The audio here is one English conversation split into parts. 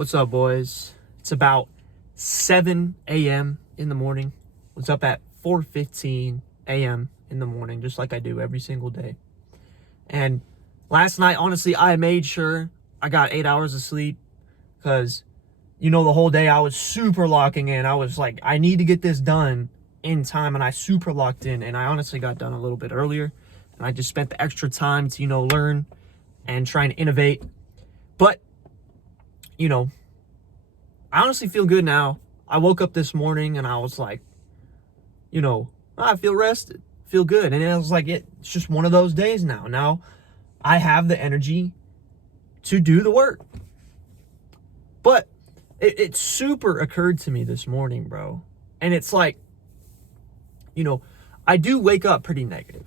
What's up, boys? It's about 7 a.m. in the morning. I was up at 4:15 a.m. in the morning, just like I do every single day. And last night, honestly, I made sure I got 8 hours of sleep because, the whole day I was super locking in. I was like, I need to get this done in time, and I super locked in. And I honestly got done a little bit earlier, and I just spent the extra time to, learn and try and innovate. But I honestly feel good now. I woke up this morning and I was like, I feel rested, feel good. And I was like, it's just one of those days now. Now I have the energy to do the work. But it super occurred to me this morning, bro. And it's like, I do wake up pretty negative.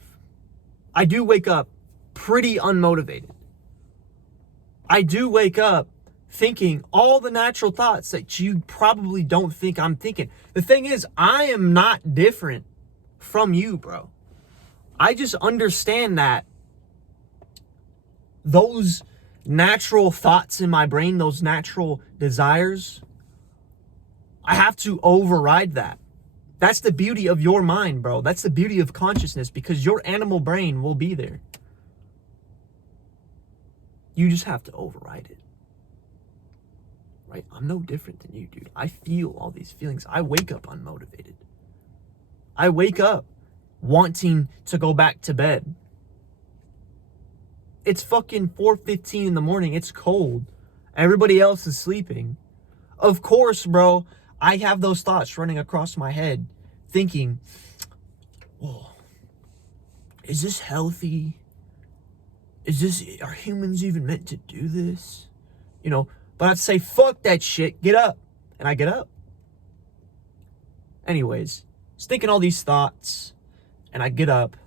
I do wake up pretty unmotivated. I do wake up thinking all the natural thoughts that you probably don't think I'm thinking. The thing is, I am not different from you, bro. I just understand that those natural thoughts in my brain, those natural desires, I have to override that. That's the beauty of your mind, bro. That's the beauty of consciousness, because your animal brain will be there. You just have to override it. Right? I'm no different than you, dude. I feel all these feelings. I wake up unmotivated. I wake up wanting to go back to bed. It's fucking 4:15 in the morning. It's cold. Everybody else is sleeping. Of course, bro, I have those thoughts running across my head thinking, whoa, is this healthy? Are humans even meant to do this? But I'd say, fuck that shit, get up. And I get up. Anyways, just thinking all these thoughts, and I get up,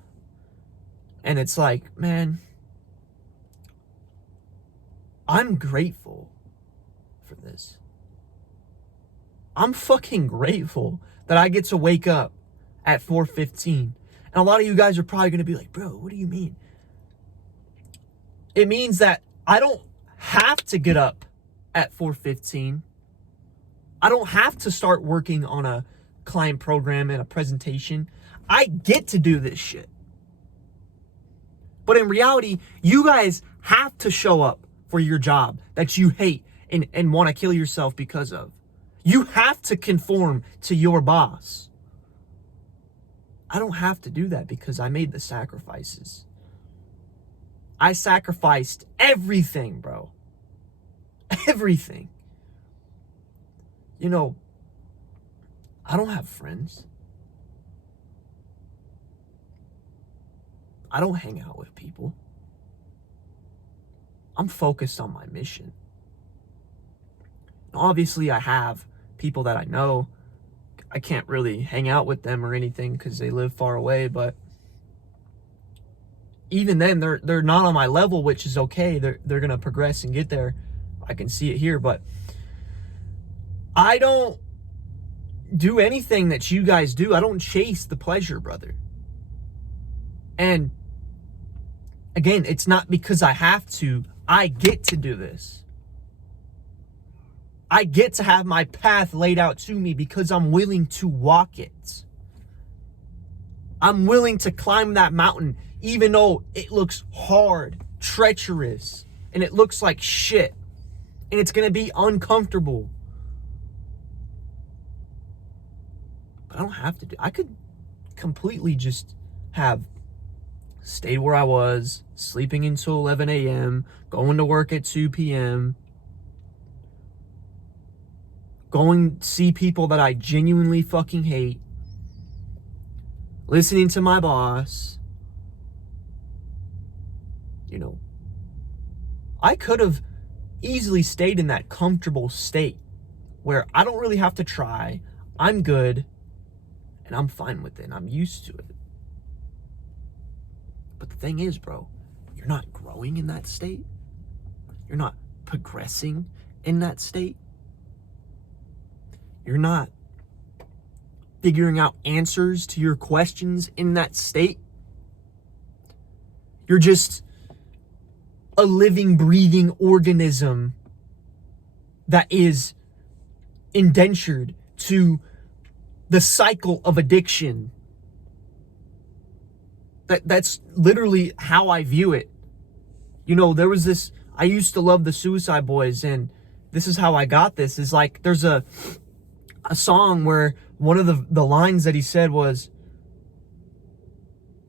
and it's like, man, I'm grateful for this. I'm fucking grateful that I get to wake up at 4:15. And a lot of you guys are probably going to be like, bro, what do you mean? It means that I don't have to get up at 4:15. I don't have to start working on a client program and a presentation. I get to do this shit. But in reality, you guys have to show up for your job that you hate and want to kill yourself because of. You have to conform to your boss. I don't have to do that because I made the sacrifices. I sacrificed everything, bro. Everything. I don't have friends. I don't hang out with people. I'm focused on my mission. Obviously, I have people that I know. I can't really hang out with them or anything because they live far away, but even then, they're not on my level, which is okay. They're gonna progress and get there. I can see it here, but I don't do anything that you guys do. I don't chase the pleasure, brother. And again, it's not because I have to. I get to do this. I get to have my path laid out to me because I'm willing to walk it. I'm willing to climb that mountain, even though it looks hard, treacherous, and it looks like shit. And it's going to be uncomfortable. But I don't have to do. I could completely just have stayed where I was, sleeping until 11 a.m., going to work at 2 p.m., going to see people that I genuinely fucking hate, listening to my boss. I could have easily stayed in that comfortable state where I don't really have to try. I'm good and I'm fine with it. I'm used to it. But the thing is, bro, you're not growing in that state. You're not progressing in that state. You're not figuring out answers to your questions in that state. You're just a living, breathing organism that is indentured to the cycle of addiction. That's literally how I view it. You know, there was this, I used to love the Suicide Boys, and this is how I got this, is like, there's a song where one of the lines that he said was,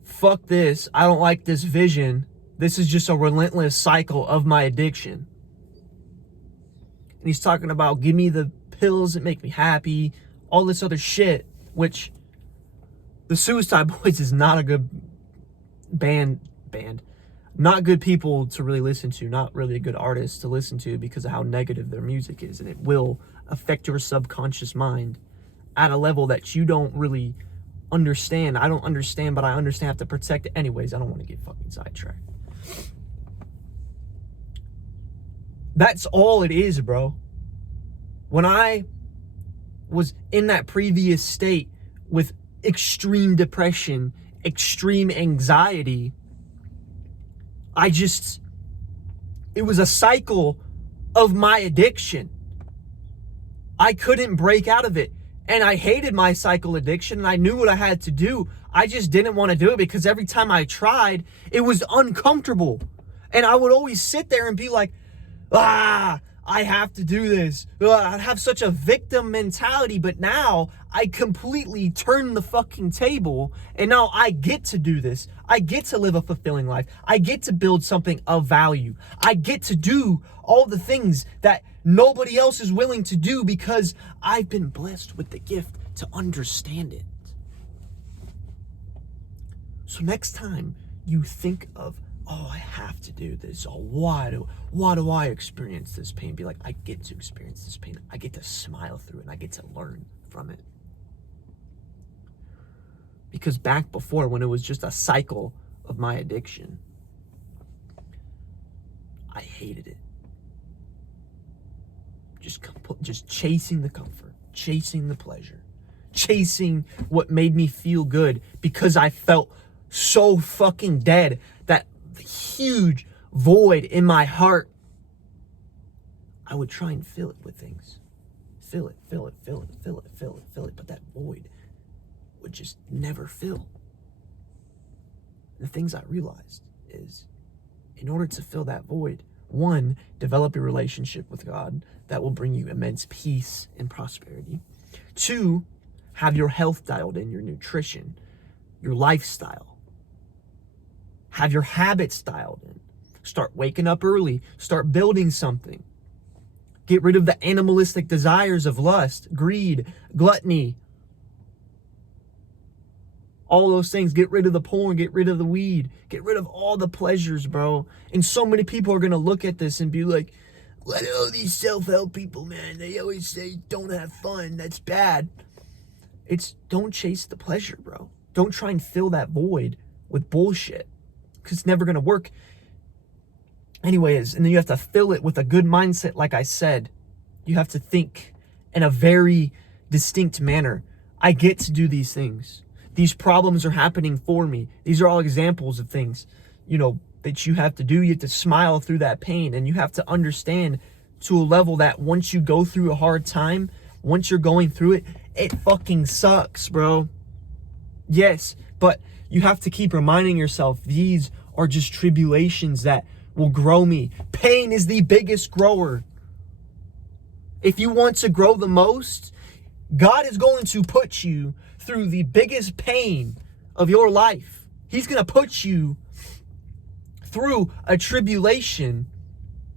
fuck this, I don't like this vision, this is just a relentless cycle of my addiction. And he's talking about, give me the pills that make me happy, all this other shit, which the Suicide Boys is not a good band, not good people to really listen to, not really a good artist to listen to because of how negative their music is, and it will affect your subconscious mind at a level that you don't really understand. I don't understand, but I understand I have to protect it anyways. I don't want to get fucking sidetracked. That's all it is, bro. When I was in that previous state with extreme depression, extreme anxiety, it was a cycle of my addiction. I couldn't break out of it. And I hated my cycle addiction, and I knew what I had to do. I just didn't want to do it because every time I tried, it was uncomfortable. And I would always sit there and be like, I have to do this. I'd have such a victim mentality, but now I completely turned the fucking table, and now I get to do this. I get to live a fulfilling life. I get to build something of value. I get to do all the things that nobody else is willing to do because I've been blessed with the gift to understand it. So next time you think of, oh, I have to do this, or why do I experience this pain? Be like, I get to experience this pain. I get to smile through it, and I get to learn from it. Because back before, when it was just a cycle of my addiction, I hated it. Just chasing the comfort, chasing the pleasure, chasing what made me feel good because I felt so fucking dead. That huge void in my heart, I would try and fill it with things. Fill it, but that void would just never fill. The things I realized is, in order to fill that void, one, develop a relationship with God that will bring you immense peace and prosperity. Two, have your health dialed in, your nutrition, your lifestyle. Have your habits dialed in. Start waking up early. Start building something. Get rid of the animalistic desires of lust, greed, gluttony. All those things. Get rid of the porn. Get rid of the weed. Get rid of all the pleasures, bro. And so many people are going to look at this and be like, what are all these self-help people, man? They always say, don't have fun. That's bad. Don't chase the pleasure, bro. Don't try and fill that void with bullshit, because it's never going to work. Anyways, and then you have to fill it with a good mindset, like I said. You have to think in a very distinct manner. I get to do these things. These problems are happening for me. These are all examples of things, that you have to do. You have to smile through that pain, and you have to understand to a level that once you go through a hard time, once you're going through it, it fucking sucks, bro. Yes, but you have to keep reminding yourself, these are just tribulations that will grow me. Pain is the biggest grower. If you want to grow the most, God is going to put you through the biggest pain of your life. He's going to put you through a tribulation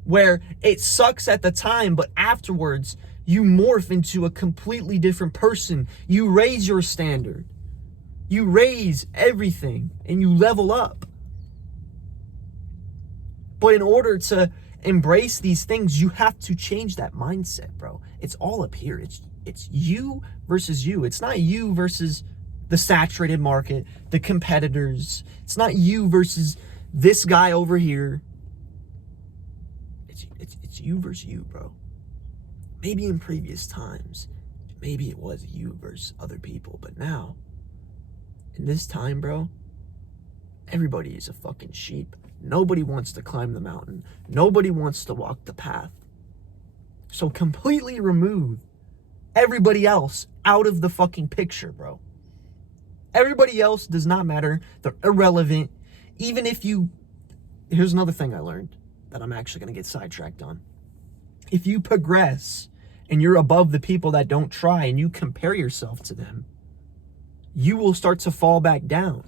where it sucks at the time, but afterwards you morph into a completely different person. You raise your standard. You raise everything and you level up. But in order to embrace these things, you have to change that mindset, bro. It's all up here. It's you versus you. It's not you versus the saturated market, the competitors. It's not you versus this guy over here. It's you versus you, bro. Maybe in previous times, maybe it was you versus other people, but now, in this time, bro, everybody is a fucking sheep. Nobody wants to climb the mountain. Nobody wants to walk the path. So completely remove everybody else out of the fucking picture, bro. Everybody else does not matter. They're irrelevant. Even if you... Here's another thing I learned that I'm actually going to get sidetracked on. If you progress and you're above the people that don't try and you compare yourself to them, you will start to fall back down.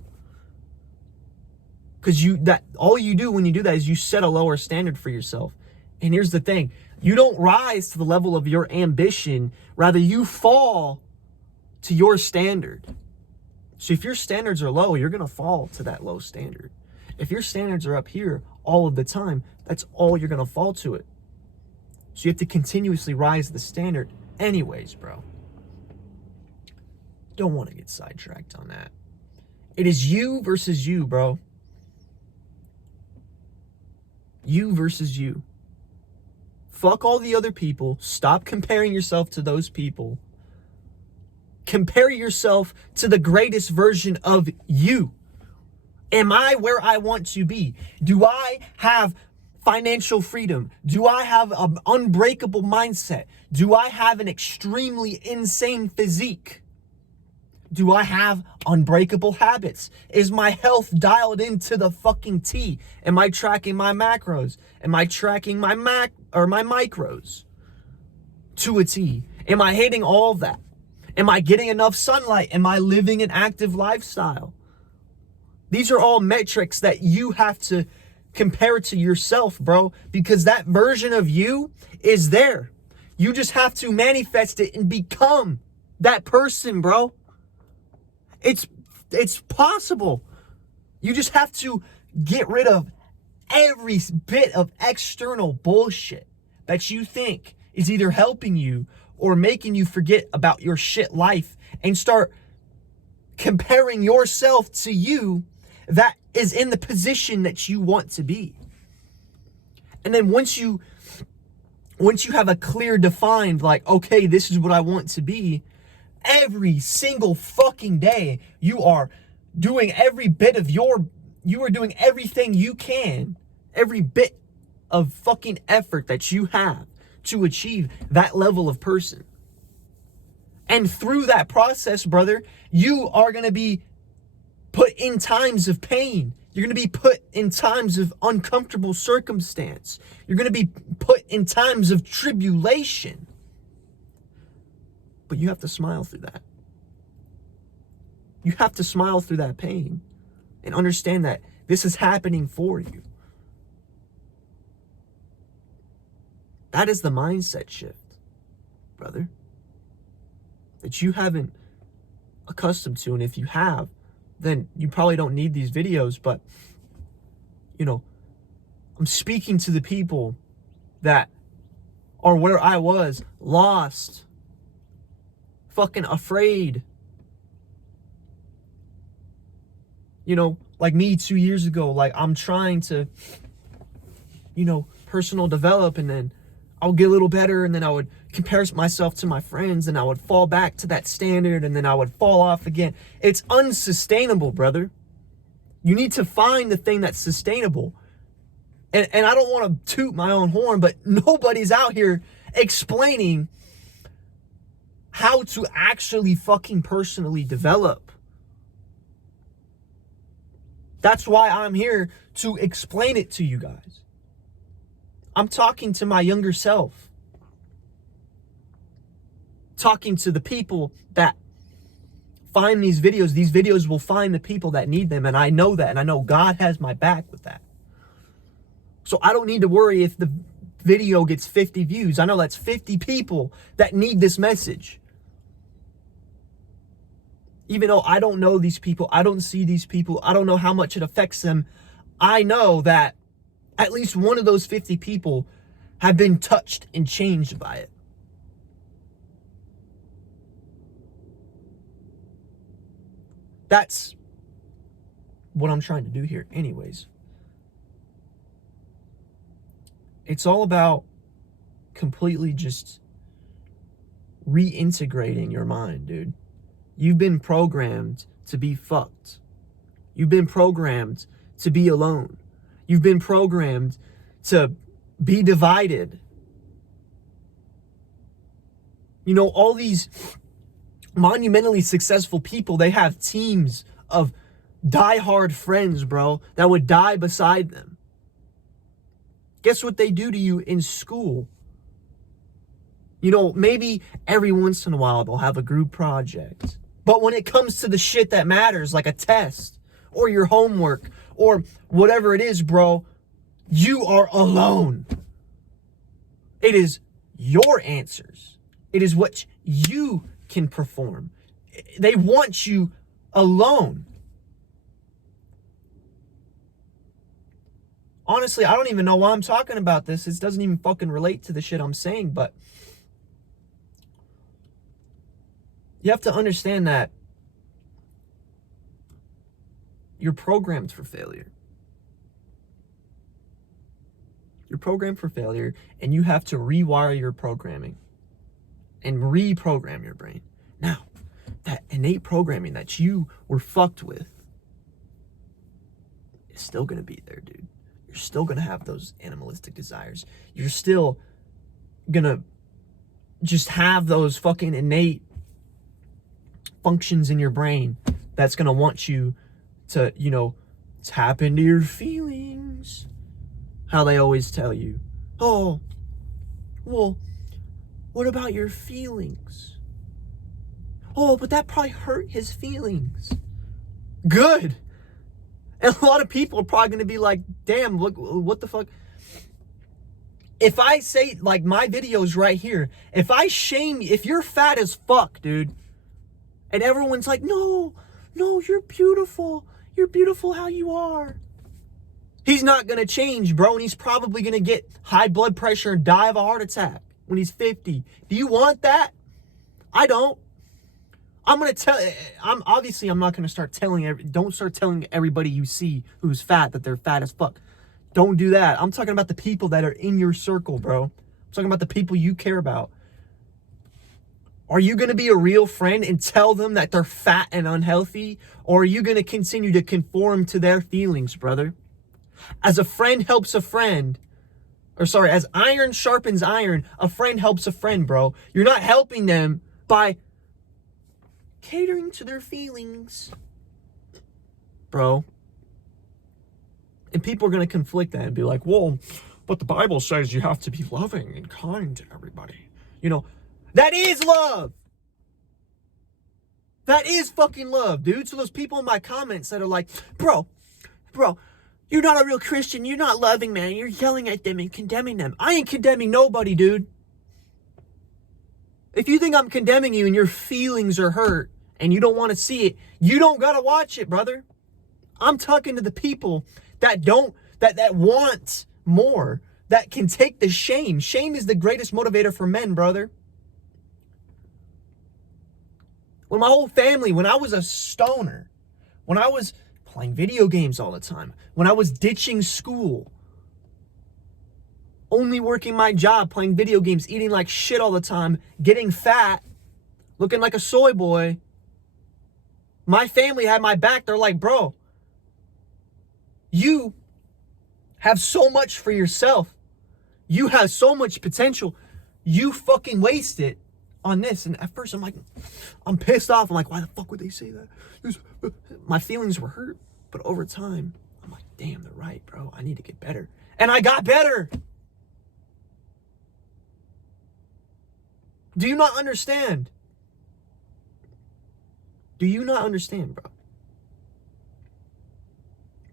Because all you do when you do that is you set a lower standard for yourself. And here's the thing. You don't rise to the level of your ambition. Rather, you fall to your standard. So if your standards are low, you're going to fall to that low standard. If your standards are up here all of the time, that's all you're going to fall to it. So you have to continuously rise the standard anyways, bro. Don't want to get sidetracked on that. It is you versus you, bro. You versus you. Fuck all the other people. Stop comparing yourself to those people. Compare yourself to the greatest version of you. Am I where I want to be? Do I have financial freedom? Do I have an unbreakable mindset? Do I have an extremely insane physique? Do I have unbreakable habits? Is my health dialed into the fucking T? Am I tracking my macros? Am I tracking my micros to a T? Am I hitting all of that? Am I getting enough sunlight? Am I living an active lifestyle? These are all metrics that you have to compare to yourself, bro, because that version of you is there. You just have to manifest it and become that person, bro. It's possible. You just have to get rid of every bit of external bullshit that you think is either helping you or making you forget about your shit life and start comparing yourself to you that is in the position that you want to be. And then once you have a clear defined, like, okay, this is what I want to be, every single fucking day, you are doing you are doing everything you can, every bit of fucking effort that you have to achieve that level of person. And through that process, brother, you are going to be put in times of pain. You're going to be put in times of uncomfortable circumstance. You're going to be put in times of tribulation. But you have to smile through that. You have to smile through that pain and understand that this is happening for you. That is the mindset shift, brother, that you haven't accustomed to. And if you have, then you probably don't need these videos. But, I'm speaking to the people that are where I was, lost, fucking afraid. Like me 2 years ago, like I'm trying to, personal develop, and then I'll get a little better, and then I would compare myself to my friends, and I would fall back to that standard, and then I would fall off again. It's unsustainable, brother. You need to find the thing that's sustainable. And I don't want to toot my own horn, but nobody's out here explaining how to actually fucking personally develop. That's why I'm here to explain it to you guys. I'm talking to my younger self. Talking to the people that find these videos. These videos will find the people that need them. And I know that. And I know God has my back with that. So I don't need to worry if the video gets 50 views. I know that's 50 people that need this message. Even though I don't know these people, I don't see these people, I don't know how much it affects them, I know that at least one of those 50 people have been touched and changed by it. That's what I'm trying to do here anyways. It's all about completely just reintegrating your mind, dude. You've been programmed to be fucked. You've been programmed to be alone. You've been programmed to be divided. You know, all these monumentally successful people, they have teams of diehard friends, bro, that would die beside them. Guess what they do to you in school? You know, maybe every once in a while they'll have a group project. But when it comes to the shit that matters, like a test or your homework or whatever it is, bro, you are alone. It is your answers. It is what you can perform. They want you alone. Honestly, I don't even know why I'm talking about this. This doesn't even fucking relate to the shit I'm saying, but you have to understand that you're programmed for failure. You're programmed for failure, and you have to rewire your programming and reprogram your brain. Now, that innate programming that you were fucked with is still going to be there, dude. You're still going to have those animalistic desires. You're still going to just have those fucking innate functions in your brain that's going to want you to, you know, tap into your feelings. How they always tell you, oh, well, what about your feelings? Oh, but that probably hurt his feelings. Good. And a lot of people are probably going to be like, damn, look, what the fuck? If I say, like, my videos right here, if I shame you, if you're fat as fuck, dude, and everyone's like, no, you're beautiful. You're beautiful how you are. He's not going to change, bro, and he's probably going to get high blood pressure and die of a heart attack when he's 50. Do you want that? I don't. I'm going to tell, I'm not going to start telling, don't start telling everybody you see who's fat that they're fat as fuck. Don't do that. I'm talking about the people that are in your circle, bro. I'm talking about the people you care about. Are you going to be a real friend and tell them that they're fat and unhealthy? Or are you going to continue to conform to their feelings, brother? As a friend helps a friend, as iron sharpens iron, a friend helps a friend, bro. You're not helping them by catering to their feelings, bro. And people are going to conflict that and be like, well, but the Bible says you have to be loving and kind to everybody. You know, that is love. That is fucking love, dude. So those people in my comments that are like, bro, you're not a real Christian. You're not loving, man. You're yelling at them and condemning them. I ain't condemning nobody, dude. If you think I'm condemning you and your feelings are hurt and you don't want to see it, you don't got to watch it, brother. I'm talking to the people that want more, that can take the shame. Shame is the greatest motivator for men, brother. When my whole family, when I was a stoner, when I was playing video games all the time, when I was ditching school, only working my job, playing video games, eating like shit all the time, getting fat, looking like a soy boy, my family had my back. They're like, bro, you have so much for yourself. You have so much potential. You fucking waste it on this. And at first I'm pissed off. I'm like, why the fuck would they say that? My feelings were hurt. But over time, I'm like, damn, they're right, bro. I need to get better. And I got better. Do you not understand? Do you not understand, bro?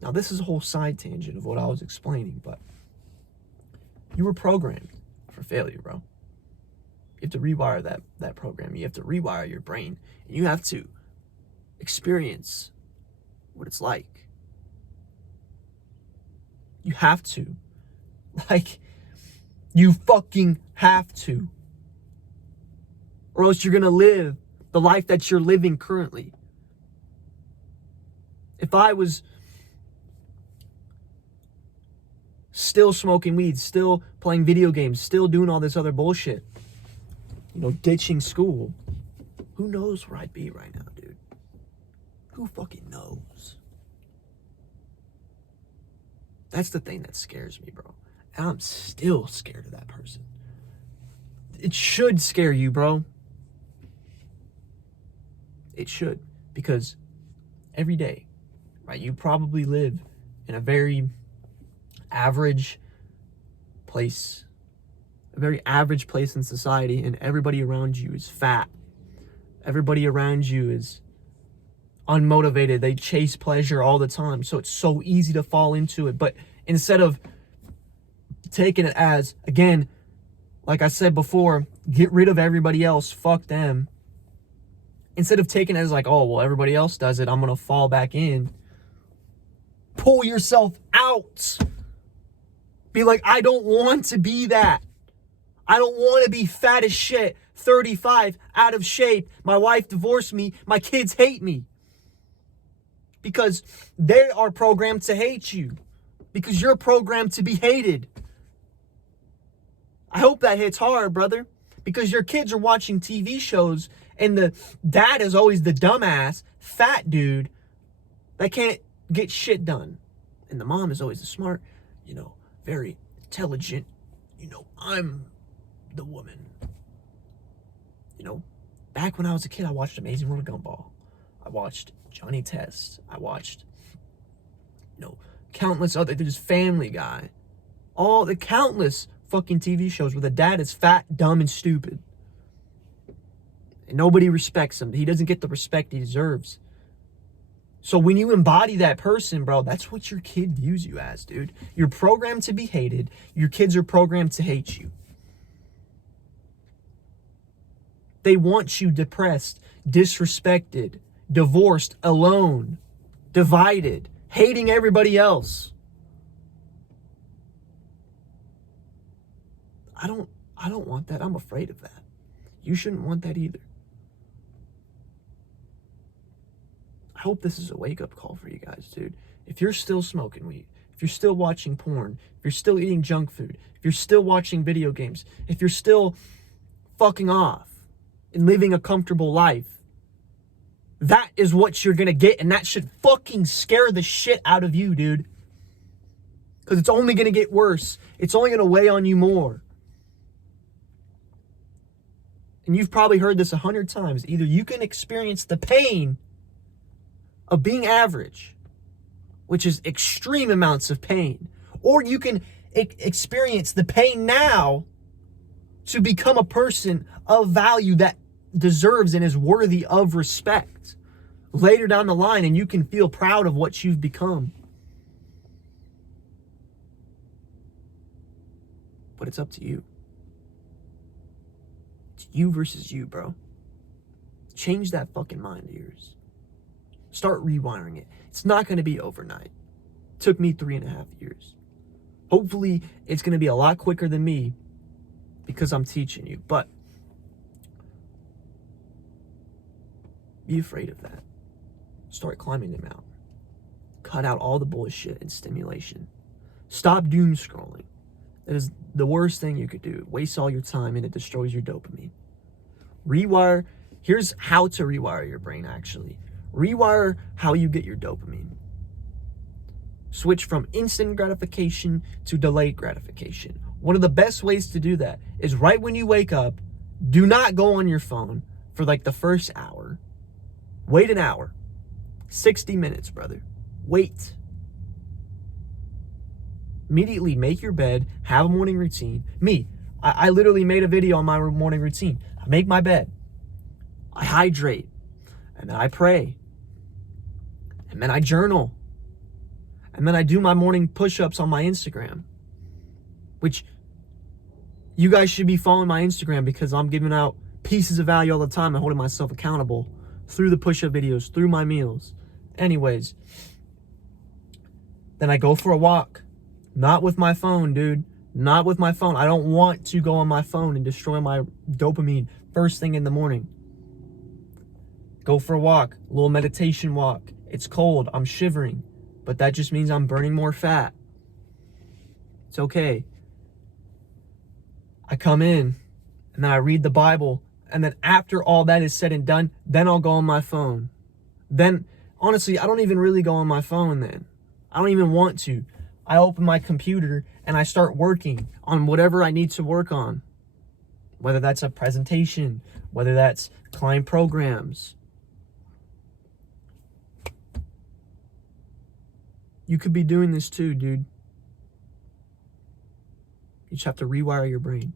Now, this is a whole side tangent of what I was explaining, but you were programmed for failure, bro. You have to rewire that program. You have to rewire your brain. And you have to experience what it's like. You have to. Like, you fucking have to. Or else you're going to live the life that you're living currently. If I was still smoking weed, still playing video games, still doing all this other bullshit, you know, ditching school, who knows where I'd be right now, dude? Who fucking knows? That's the thing that scares me, bro. And I'm still scared of that person. It should scare you, bro. It should, because every day, right, you probably live in a very average place, in society, and everybody around you is fat. Everybody around you is unmotivated. They chase pleasure all the time. So it's so easy to fall into it. But instead of taking it as, again, like I said before, get rid of everybody else, fuck them. Instead of taking it as like, oh, well, everybody else does it, I'm going to fall back in. Pull yourself out. Be like, I don't want to be that. I don't want to be fat as shit, 35, out of shape. My wife divorced me. My kids hate me. Because they are programmed to hate you. Because you're programmed to be hated. I hope that hits hard, brother. Because your kids are watching TV shows and the dad is always the dumbass, fat dude that can't get shit done. And the mom is always the smart, very intelligent, I'm the woman. Back when I was a kid, I watched Amazing World of Gumball. I watched Johnny Test. I watched, countless other, there's Family Guy. All the countless fucking TV shows where the dad is fat, dumb, and stupid. And nobody respects him. He doesn't get the respect he deserves. So when you embody that person, bro, that's what your kid views you as, dude. You're programmed to be hated. Your kids are programmed to hate you. They want you depressed, disrespected, divorced, alone, divided, hating everybody else. I don't want that. I'm afraid of that. You shouldn't want that either. I hope this is a wake-up call for you guys, dude. If you're still smoking weed, if you're still watching porn, if you're still eating junk food, if you're still watching video games, if you're still fucking off and living a comfortable life, that is what you're gonna get, and that should fucking scare the shit out of you, dude. Because it's only gonna get worse. It's only gonna weigh on you more. And you've probably heard this 100 times. Either you can experience the pain of being average, which is extreme amounts of pain, or you can experience the pain now to become a person of value that deserves and is worthy of respect later down the line, and you can feel proud of what you've become. But it's up to you. It's you versus you, bro. Change that fucking mind of yours. Start rewiring it. It's not going to be overnight. It took me 3.5 years. Hopefully, it's going to be a lot quicker than me because I'm teaching you. But be afraid of that. Start climbing the mountain. Cut out all the bullshit and stimulation. Stop doom scrolling. That is the worst thing you could do. It wastes all your time and it destroys your dopamine. Rewire. Here's how to rewire your brain, actually. Rewire how you get your dopamine. Switch from instant gratification to delayed gratification. One of the best ways to do that is right when you wake up, do not go on your phone for like the first hour. Wait an hour. 60 minutes, brother. Wait. Immediately make your bed, have a morning routine. I literally made a video on my morning routine. I make my bed. I hydrate. And then I pray. And then I journal. And then I do my morning push-ups on my Instagram. Which you guys should be following my Instagram because I'm giving out pieces of value all the time and holding myself accountable through the push-up videos, through my meals. Anyways. Then I go for a walk. Not with my phone, dude. Not with my phone. I don't want to go on my phone and destroy my dopamine first thing in the morning. Go for a walk, a little meditation walk. It's cold, I'm shivering, but that just means I'm burning more fat. It's okay. I come in and then I read the Bible, and then after all that is said and done, then I'll go on my phone. Then, honestly, I don't even really go on my phone then. I don't even want to. I open my computer and I start working on whatever I need to work on. Whether that's a presentation, whether that's client programs, You could be doing this too, dude. You just have to rewire your brain.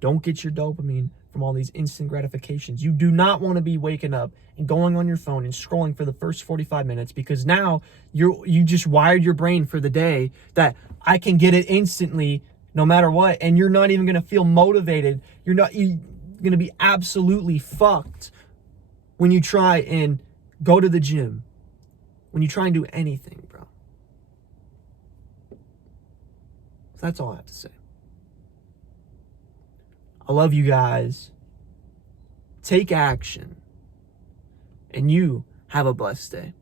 Don't get your dopamine from all these instant gratifications. You do not want to be waking up and going on your phone and scrolling for the first 45 minutes, because now you just wired your brain for the day that I can get it instantly no matter what, and you're not even going to feel motivated. You're going to be absolutely fucked when you try and go to the gym, when you try and do anything, bro. That's all I have to say. I love you guys. Take action. And you have a blessed day.